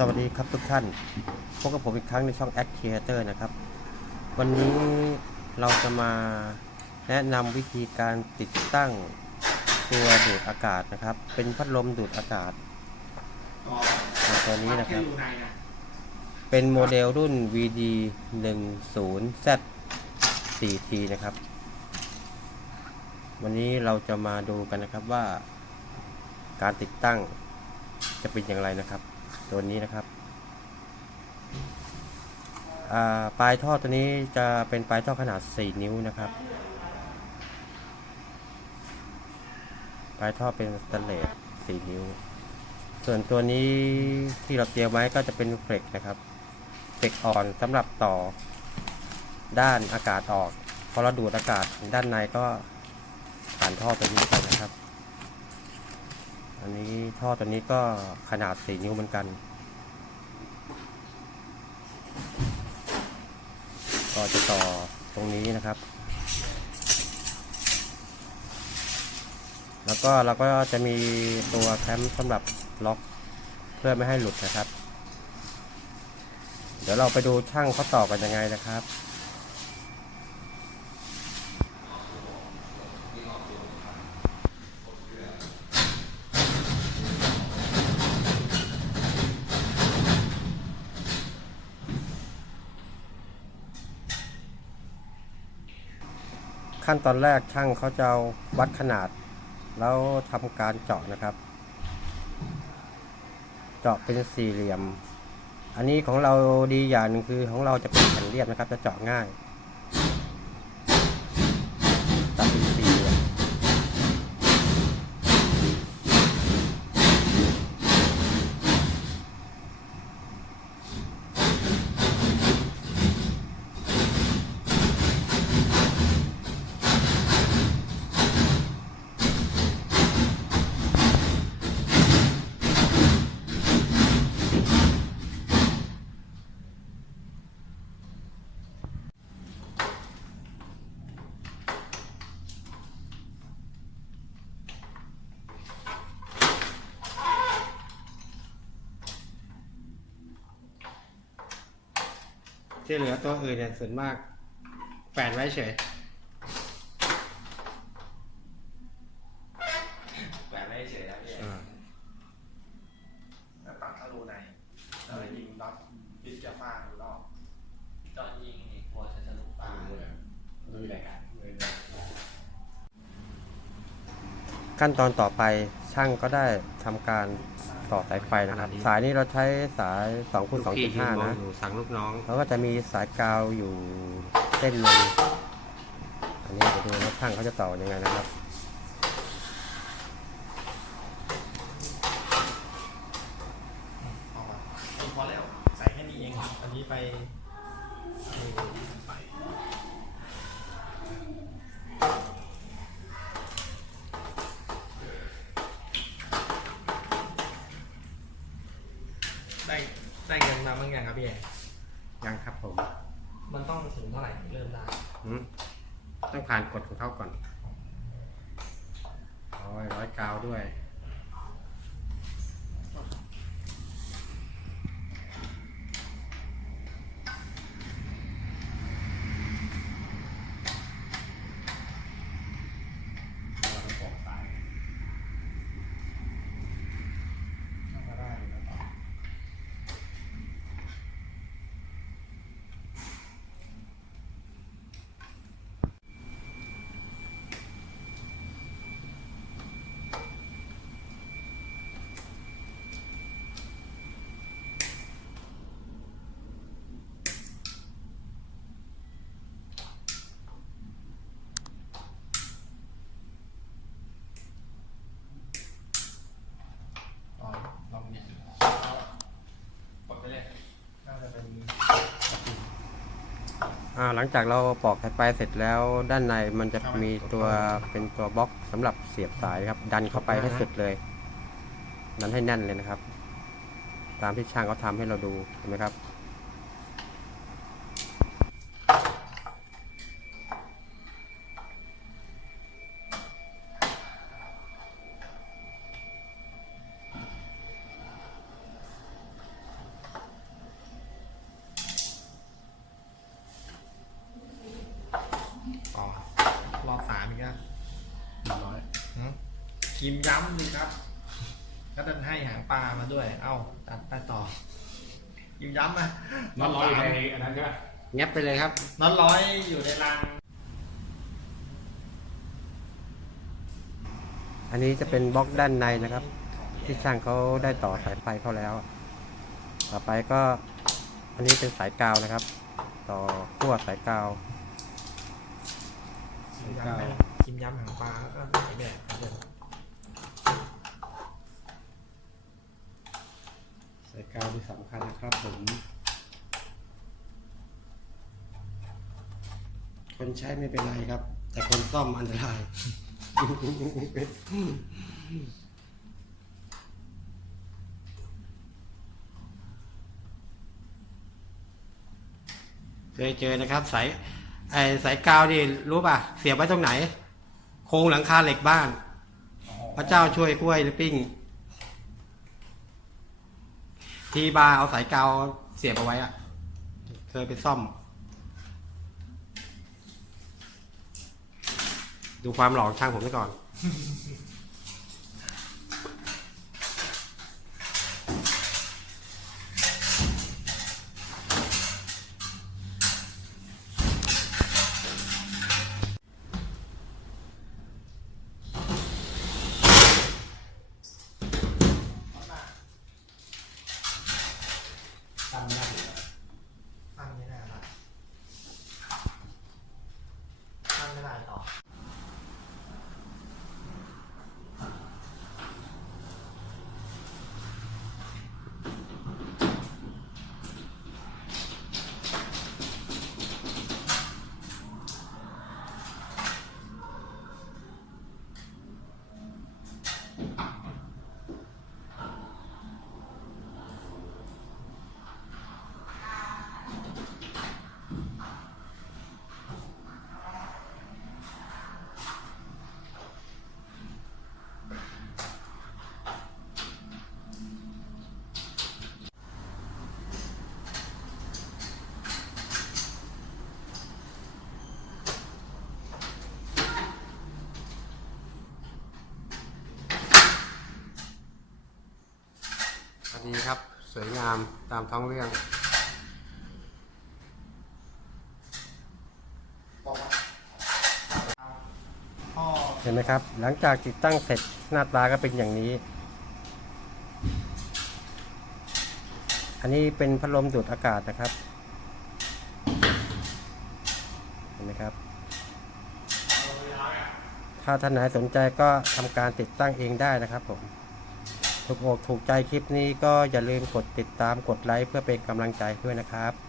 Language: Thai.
สวัสดีครับทุกท่าน พบกับผมอีกครั้งในช่อง Act Creator นะครับ วันนี้เราจะมาแนะนำวิธีการติดตั้งตัวดูดอากาศนะครับ เป็นพัดลมดูดอากาศ ตัวนี้นะครับ เป็นโมเดลรุ่น VD 1 0 Z 4T นะครับ วันนี้เราจะมาดูกันนะครับว่าการติดตั้งจะเป็นอย่างไรนะครับ ตัวนี้นะครับปลายท่อตัวนี้จะเป็นปลายท่อขนาด 4 นิ้วนะครับ ปลายท่อเป็นสแตนเลส4นิ้ว ส่วนตัวนี้ที่เราเตรียมไว้ก็จะเป็นเฟล็กนะครับเฟล็กอ่อนสำหรับต่อด้านอากาศออกพอเราดูดอากาศด้านในก็ผ่านท่อตัวนี้ไป อันนี้ท่อตัวนี้ก็ขนาด 4 นิ้วเหมือนกัน ก็จะต่อตรงนี้นะครับ แล้วก็เราก็จะมีตัวแคมสำหรับล็อกเพื่อไม่ให้หลุดนะครับ เดี๋ยวเราไปดูช่างเขาต่อกันยังไงนะครับ ขั้นตอนแรกช่างเขาจะเอาวัดขนาด แล้วทำการเจาะนะครับ เจาะเป็นสี่เหลี่ยม อันนี้ของเราดีอย่างหนึงคือของเราจะเป็นแผ่นเรียบนะครับ จะเจาะง่าย ที่เหลือตัวอื่นเนี่ยส่วนมาก แฝนไว้เฉยแหวนไม่เฉยนะพี่อ่าแล้วตัดเข้ารูในแล้วยิงน็อตพิจฟ้าดูนอกตอนยิงนี่กลัวจะทะลุปากเลยดูรายการเลยนะขั้นตอนต่อไปช่างก็ได้ทำการ ต่อสายไฟนะครับสายนี้เราใช้สาย2คูณ2.5นะสั่งลูกน้อง แล้วก็จะมีสายกาวอยู่เส้นหนึ่งอันนี้เดี๋ยวดูนะช่างเขาจะต่อยังไงนะครับ ออกมาพอแล้วใส่แค่นี้เองอันนี้ไปไปได้ ได้เงินมาบ้างยังครับพี่เอกยังครับผมมันต้องถึงเท่าไหร่ถึงเริ่มได้หืมต้องผ่านกฎของเขาก่อนร้อยร้อยกาวด้วย ก็ได้แล้วต่อ ลองลองดิกดไปเลยน่าจะเป็น อ่าหลังจากเราปอกสายไฟเสร็จแล้วด้านในมันจะมีตัวเป็นตัวบล็อกสำหรับเสียบสายครับ ดันเข้าไปให้สุดเลย ดันให้แน่นเลยนะครับ ตามที่ช่างเขาทำให้เราดูเห็นไหมครับ รอบสามอีกแล้วเรียบร้อยหืมคิมย้ำเลยครับก็ดันให้หางปลามาด้วย เอ้าตัดไปต่อคิมย้ำอะน้องร้อยในอันนั้นใช่ไหมแงบไปเลยครับ น็อตร้อยอยู่ในรัง อันนี้จะเป็นบล็อกด้านในนะครับ ที่ช่างเขาได้ต่อสายไฟเข้าแล้ว ต่อไปก็ อันนี้เป็นสายกาวนะครับ ต่อขั้วสายกาวคิม ย้ำไหมคิมย้ำหางปลาแล้วก็หลายแบบเดี๋ยวสายกาวที่สำคัญนะครับผมคนใช้ไม่เป็นไรครับ แต่คนซ่อมอันตราย เคยเจอนะครับสาย ไอสายกาวนี่รู้ป่ะ เสียบไว้ตรงไหน โครงหลังคาเหล็กบ้าน พระเจ้าช่วยกล้วยหรือปิ้ง ทีบาร์เอาสายกาวเสียบเอาไว้อะเคยไปซ่อม ดูความหล่อของช่างผมไปก่อน ตั้งหน้าอยู่ ตั้งไม่ได้ละตั้งไม่ได้ต่อ พอดีครับ สวยงามตามท้องเรื่องเห็นไหมครับ หลังจากติดตั้งเสร็จหน้าตาก็เป็นอย่างนี้ อันนี้เป็นพัดลมดูดอากาศนะครับ เห็นไหมครับ ถ้าท่านไหนสนใจก็ทำการติดตั้งเองได้นะครับผม ถูกอกถูกใจคลิปนี้ก็อย่าลืมกดติดตามกดไลค์เพื่อเป็นกำลังใจด้วยนะครับ